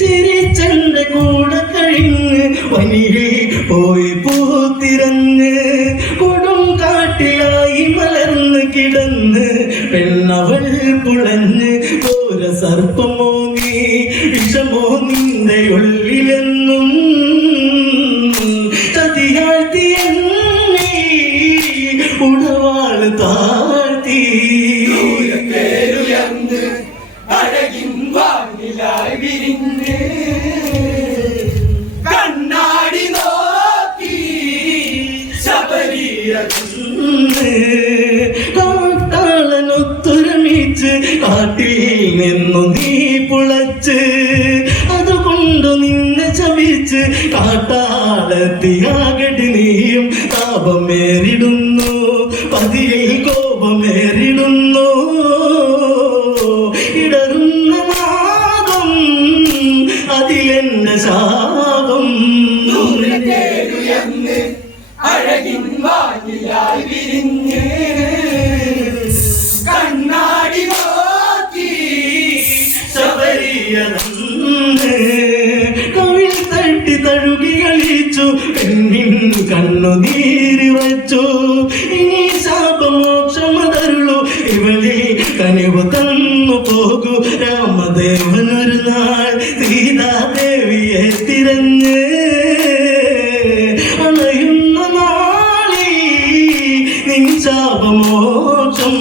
ചിരിച്ചന്റെ കൂടെ കഴിഞ്ഞ് വനിയിൽ പോയി പൂത്തിരഞ്ഞ് കൊടും കാട്ടിലായി മലർന്ന് കിടന്ന് പെണ്ണവൾ പുളഞ്ഞ് ഓര സർപ്പമോ നീ വിഷമോ നിന്റെ ഉള്ളിലെന്നും ചതിയാഴ്ത്തി ഉടവാൾ താഴ്ത്തി. അഴകിൻ വാനിലായി വിരിഞ്ഞ് കണ്ണാടി നോക്കി ശബരിയ കാട്ടാളനൊത്തൊരുമിച്ച് കാട്ടിൽ നിന്നു നീ പുളച്ച് അതുകൊണ്ടു നിന്നെ ചവിച്ച് കാട്ടാളത്തിയാകടി നീയും താപമേറിടുന്നു പതിയിൽ കോപമേറിടുന്നു അതിലെന്റെ പേരുയർന്ന് അഴകിൻ വാനിലായി വിരിഞ്ഞ് കണ്ണാടി നോക്കി. ശബരിയതന്ന് കവിൾ തട്ടി തഴുകി കളിച്ചു. പെണ്ണിൻ കണ്ണുനീരി വച്ചു. ഇനി ശാപമോക്ഷമതരുള്ളൂ ഇവളിൽ കനിവ് തന്നു പോകൂ. രാമദേവനൊരു നാൾ നിറഞ്ഞ് നാളി നിൻ ശാപമോക്ഷം.